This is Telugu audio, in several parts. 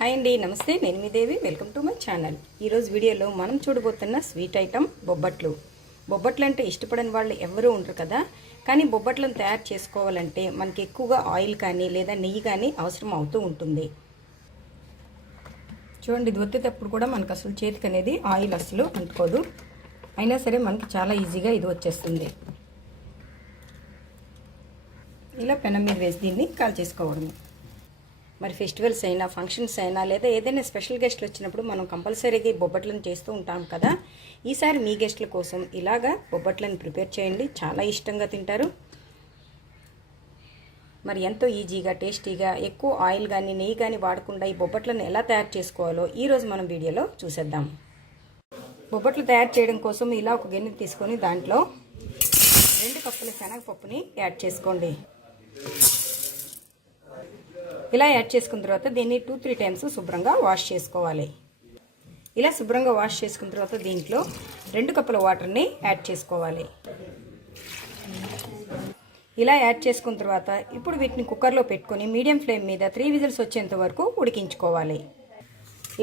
హాయ్ అండి నమస్తే. నేను మీ Devi. Welcome to my channel. ఈరోజు వీడియోలో మనం చూడబోతున్న స్వీట్ ఐటమ్ బొబ్బట్లు. బొబ్బట్లు అంటే ఇష్టపడని వాళ్ళు ఎవరూ ఉండరు కదా. కానీ బొబ్బట్లను తయారు చేసుకోవాలంటే మనకి ఎక్కువగా ఆయిల్ కానీ లేదా నెయ్యి కానీ అవసరం అవుతూ ఉంటుంది. చూడండి ఇది వచ్చేటప్పుడు కూడా మనకు అసలు చేతికి అనేది ఆయిల్ అసలు అంటుకోదు అయినా సరే మనకి చాలా ఈజీగా ఇది వచ్చేస్తుంది. ఇలా పెనం మీద వేసి దీన్ని కాల్ చేసుకోవడము. మరి ఫెస్టివల్స్ అయినా ఫంక్షన్స్ అయినా లేదా ఏదైనా స్పెషల్ గెస్ట్లు వచ్చినప్పుడు మనం కంపల్సరీగా ఈ బొబ్బట్లను చేస్తూ ఉంటాం కదా. ఈసారి మీ గెస్ట్ల కోసం ఇలాగా బొబ్బట్లను ప్రిపేర్ చేయండి. చాలా ఇష్టంగా తింటారు. మరి ఎంతో ఈజీగా టేస్టీగా ఎక్కువ ఆయిల్ కానీ నెయ్యి కానీ వాడకుండా ఈ బొబ్బట్లను ఎలా తయారు చేసుకోవాలో ఈరోజు మనం వీడియోలో చూసేద్దాం. బొబ్బట్లు తయారు చేయడం కోసం ఇలా ఒక గిన్నె తీసుకొని దాంట్లో రెండు కప్పుల శనగపప్పుని యాడ్ చేసుకోండి. ఇలా యాడ్ చేసుకున్న తర్వాత దీన్ని టూ త్రీ టైమ్స్ శుభ్రంగా వాష్ చేసుకోవాలి. ఇలా శుభ్రంగా వాష్ చేసుకున్న తర్వాత దీంట్లో రెండు కప్పుల వాటర్ని యాడ్ చేసుకోవాలి. ఇలా యాడ్ చేసుకున్న తర్వాత ఇప్పుడు వీటిని కుక్కర్లో పెట్టుకొని మీడియం ఫ్లేమ్ మీద త్రీ విజిల్స్ వచ్చేంత వరకు ఉడికించుకోవాలి.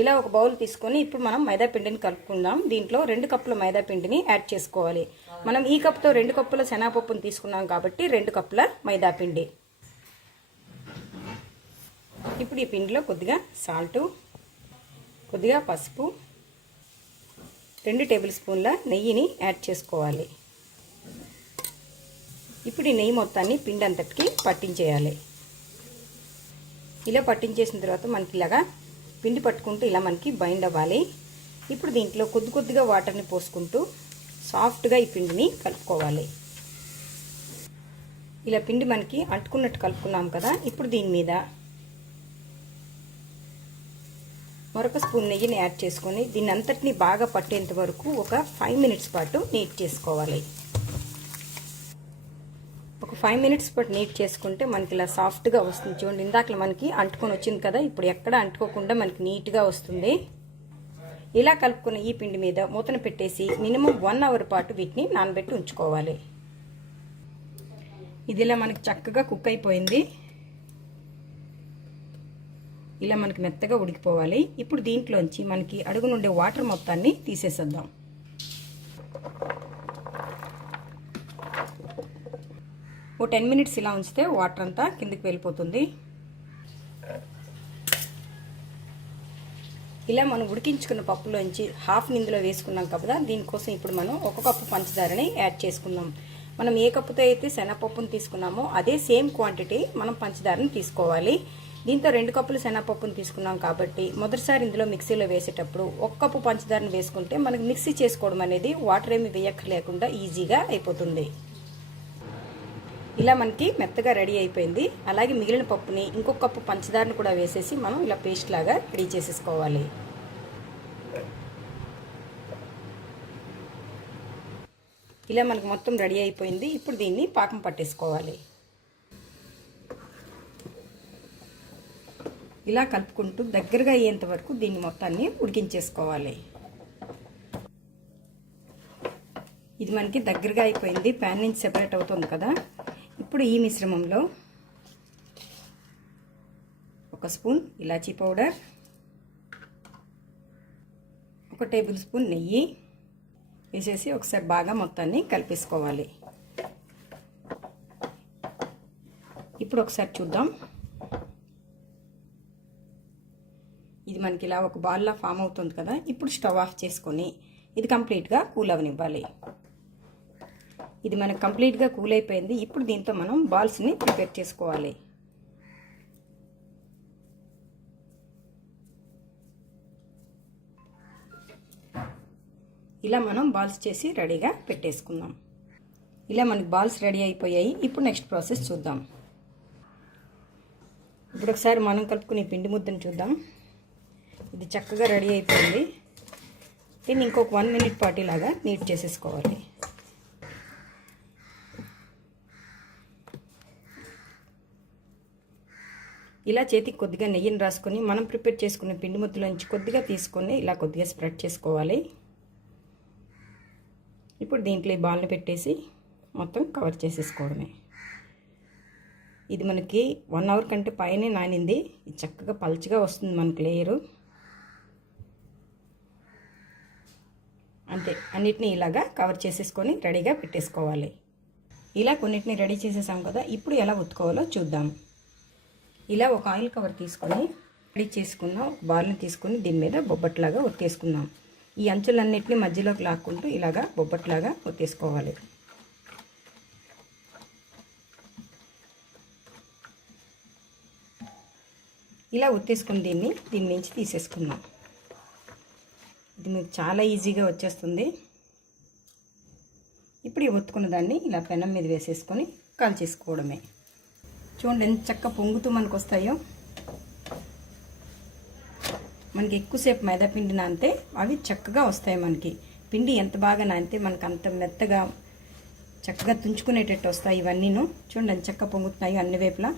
ఇలా ఒక బౌల్ తీసుకొని ఇప్పుడు మనం మైదా పిండిని కలుపుకుందాం. దీంట్లో రెండు కప్పుల మైదా పిండిని యాడ్ చేసుకోవాలి. మనం ఈ కప్తో రెండు కప్పుల శనగపప్పును తీసుకున్నాం కాబట్టి రెండు కప్పుల మైదా పిండి. ఇప్పుడు ఈ పిండిలో కొద్దిగా సాల్టు కొద్దిగా పసుపు రెండు టేబుల్ స్పూన్ల నెయ్యిని యాడ్ చేసుకోవాలి. ఇప్పుడు ఈ నెయ్యి మొత్తాన్ని పిండి అంతటికి పట్టించేయాలి. ఇలా పట్టించేసిన తర్వాత మనకి ఇలాగా పిండి పట్టుకుంటూ ఇలా మనకి బైండ్ అవ్వాలి. ఇప్పుడు దీంట్లో కొద్ది కొద్దిగా వాటర్ని పోసుకుంటూ సాఫ్ట్గా ఈ పిండిని కలుపుకోవాలి. ఇలా పిండి మనకి అంటుకున్నట్టు కలుపుకున్నాం కదా ఇప్పుడు దీని మీద మరొక స్పూన్ నెయ్యిని యాడ్ చేసుకొని దీన్ని అంతటిని బాగా పట్టేంత వరకు ఒక ఫైవ్ మినిట్స్ పాటు నీట్ చేసుకోవాలి. ఒక ఫైవ్ మినిట్స్ పాటు నీట్ చేసుకుంటే మనకి ఇలా సాఫ్ట్గా వస్తుంది. చూడండి ఇందాక మనకి అంటుకొని వచ్చింది కదా ఇప్పుడు ఎక్కడ అంటుకోకుండా మనకి నీట్గా వస్తుంది. ఇలా కలుపుకున్న ఈ పిండి మీద మూతను పెట్టేసి మినిమం వన్ అవర్ పాటు వీటిని నానబెట్టి ఉంచుకోవాలి. ఇది ఇలా మనకి చక్కగా కుక్ అయిపోయింది. ఇలా మనకి మెత్తగా ఉడికిపోవాలి. ఇప్పుడు దీంట్లోంచి మనకి అడుగు నుండే వాటర్ మొత్తాన్ని తీసేసేద్దాం. ఓ టెన్ మినిట్స్ ఇలా ఉంచితే వాటర్ అంతా కిందికి వెళ్ళిపోతుంది. ఇలా మనం ఉడికించుకున్న పప్పులోంచి హాఫ్ నిందులో వేసుకున్నాం కదా దీనికోసం ఇప్పుడు మనం ఒక కప్పు పంచదారని యాడ్ చేసుకుందాం. మనం ఏ కప్పుతో అయితే శనగపప్పును తీసుకున్నామో అదే సేమ్ క్వాంటిటీ మనం పంచదారని తీసుకోవాలి. దీంతో రెండు కప్పులు శనగపప్పును తీసుకున్నాం కాబట్టి మొదటిసారి ఇందులో మిక్సీలో వేసేటప్పుడు ఒక కప్పు పంచదారని వేసుకుంటే మనకి మిక్సీ చేసుకోవడం అనేది వాటర్ ఏమి వేయక్కర్లేకుండా ఈజీగా అయిపోతుంది. ఇలా మనకి మెత్తగా రెడీ అయిపోయింది. అలాగే మిగిలిన పప్పుని ఇంకొక కప్పు పంచదారను కూడా వేసేసి మనం ఇలా పేస్ట్ లాగా రెడీ చేసేసుకోవాలి. ఇలా మనకు మొత్తం రెడీ అయిపోయింది. ఇప్పుడు దీన్ని పాకం పట్టేసుకోవాలి. ఇలా కలుపుకుంటూ దగ్గరగా అయ్యేంత వరకు దీన్ని మొత్తాన్ని ఉడికించేసుకోవాలి. ఇది మనకి దగ్గరగా అయిపోయింది ప్యాన్ నుంచి సెపరేట్ అవుతుంది కదా. ఇప్పుడు ఈ మిశ్రమంలో ఒక స్పూన్ ఇలాచీ పౌడర్ ఒక టేబుల్ స్పూన్ నెయ్యి వేసేసి ఒకసారి బాగా మొత్తాన్ని కలిపేసుకోవాలి. ఇప్పుడు ఒకసారి చూద్దాం. మనకి ఇలా ఒక బాల్లా ఫామ్ అవుతుంది కదా ఇప్పుడు స్టవ్ ఆఫ్ చేసుకొని ఇది కంప్లీట్గా కూల్ అవనివ్వాలి. ఇది మనకు కంప్లీట్గా కూల్ అయిపోయింది ఇప్పుడు దీంతో మనం బాల్స్ని ప్రిపేర్ చేసుకోవాలి. ఇలా మనం బాల్స్ చేసి రెడీగా పెట్టేసుకుందాం. ఇలా మనకి బాల్స్ రెడీ అయిపోయాయి ఇప్పుడు నెక్స్ట్ ప్రాసెస్ చూద్దాం. ఇప్పుడు ఒకసారి మనం కలుపుకునే పిండి ముద్దను చూద్దాం. ఇది చక్కగా రెడీ అయిపోయింది. దీన్ని ఇంకొక వన్ మినిట్ పాటు ఇలాగా నీట్ చేసేసుకోవాలి. ఇలా చేతికి కొద్దిగా నెయ్యిని రాసుకొని మనం ప్రిపేర్ చేసుకున్న పిండి ముద్దలోంచి కొద్దిగా తీసుకొని ఇలా కొద్దిగా స్ప్రెడ్ చేసుకోవాలి. ఇప్పుడు దీంట్లో ఈ బాల్ని పెట్టేసి మొత్తం కవర్ చేసేసుకోవడమే. ఇది మనకి వన్ అవర్ కంటే పైనే నానింది. ఇది చక్కగా పల్చగా వస్తుంది మనకి లేయరు. అంతే. అన్నిటిని ఇలాగా కవర్ చేసేసుకొని రెడీగా పెట్టేసుకోవాలి. ఇలా కొన్నిటిని రెడీ చేసేసాం కదా ఇప్పుడు ఎలా ఉతుకోవాలో చూద్దాం. ఇలా ఒక ఆయిల్ కవర్ తీసుకొని రెడీ చేసుకున్న ఒక బాల్ని తీసుకొని దీని మీద బొబ్బట్లాగా ఒత్తేసుకుందాం. ఈ అంచులన్నిటిని మధ్యలోకి లాక్కుంటూ ఇలాగా బొబ్బట్లాగా ఒత్తేసుకోవాలి. ఇలా ఒత్తేసుకుని దీన్ని దీని నుంచి తీసేసుకుందాం. ఇది మీకు చాలా ఈజీగా వచ్చేస్తుంది. ఇప్పుడు ఈ ఒత్తుకున్న దాన్ని ఇలా పెనం మీద వేసేసుకొని కాల్చేసుకోవడమే చూడండి ఎంత చక్క పొంగుతూ మనకు వస్తాయో మనకి ఎక్కువసేపు మెదపిండి నానితే అవి చక్కగా వస్తాయి మనకి. పిండి ఎంత బాగా నానితే మనకు అంత మెత్తగా చక్కగా తుంచుకునేటట్టు వస్తాయి ఇవన్నీను. చూడండి ఎంత చక్క పొంగుతున్నాయో అన్ని వైపులా.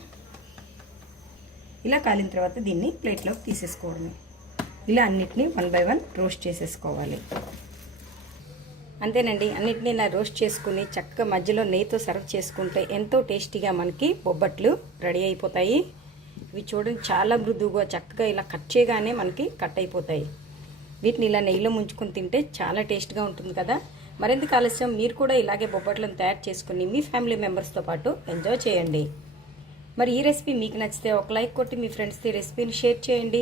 ఇలా కాలిన తర్వాత దీన్ని ప్లేట్లోకి తీసేసుకోవడమే. ఇలా అన్నిటినీ వన్ బై వన్ రోస్ట్ చేసేసుకోవాలి. అంతేనండి అన్నిటినీ ఇలా రోస్ట్ చేసుకుని చక్కగా మధ్యలో నెయ్యితో సర్వ్ చేసుకుంటే ఎంతో టేస్టీగా మనకి బొబ్బట్లు రెడీ అయిపోతాయి. ఇవి చూడండి చాలా మృదువుగా చక్కగా ఇలా కట్ చేయగానే మనకి కట్ అయిపోతాయి. వీటిని ఇలా నెయ్యిలో ముంచుకొని తింటే చాలా టేస్ట్గా ఉంటుంది కదా. మరింత ఆలస్యం? మీరు కూడా ఇలాగే బొబ్బట్లను తయారు చేసుకుని మీ ఫ్యామిలీ మెంబర్స్తో పాటు ఎంజాయ్ చేయండి. మరి ఈ రెసిపీ మీకు నచ్చితే ఒక లైక్ కొట్టి మీ ఫ్రెండ్స్తో రెసిపీని షేర్ చేయండి.